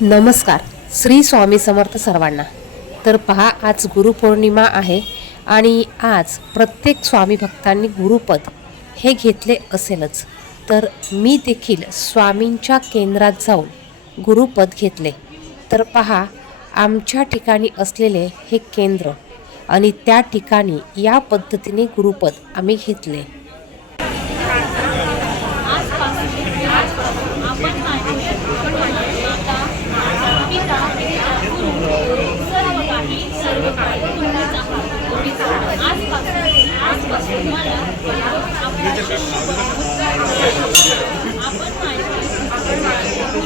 नमस्कार. श्री स्वामी समर्थ सर्वांना. तर पहा आज गुरुपौर्णिमा आहे आणि आज प्रत्येक स्वामी भक्तांनी गुरुपद हे घेतले असेलच. तर मी देखील स्वामींच्या केंद्रात जाऊन गुरुपद घेतले. तर पहा आमच्या ठिकाणी असलेले हे केंद्र आणि त्या ठिकाणी या पद्धतीने गुरुपद आम्ही घेतले. व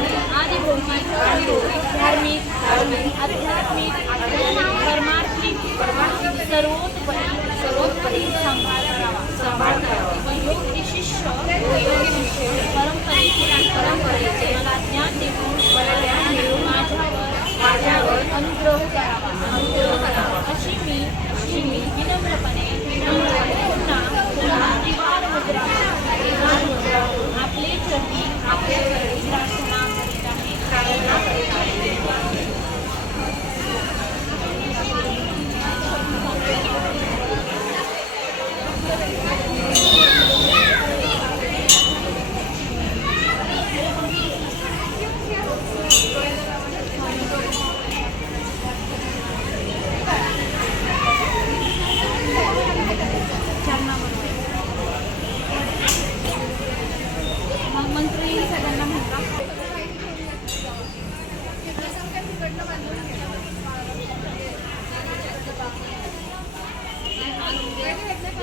आदि भौतिक धार्मिक धार्मिक आध्यात्मिक परमार्थिक सर्वोत्परी सर्वोत्परी सांभाळ सांभाळ करावा शिष्य शिष्य परंपरेचे परंपरेचे मला ज्ञान देऊन देऊन माझ्यावर माझ्यावर अनुग्रह करावा अनुग्रह करावा अशी मी अशी मी विनम्रपणे विनम्रपणे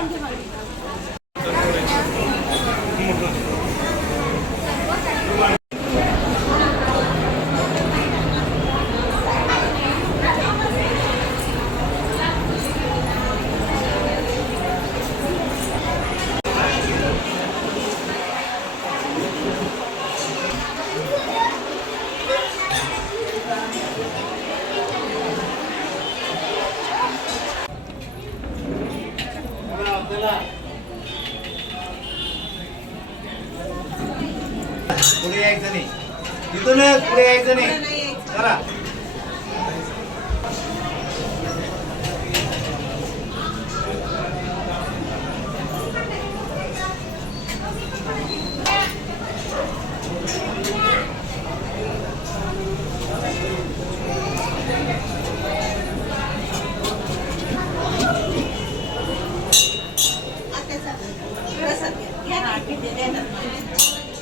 どうぞ。पुढे यायचं नाही. तिथूनच पुढे यायचं नाही. चला. 何?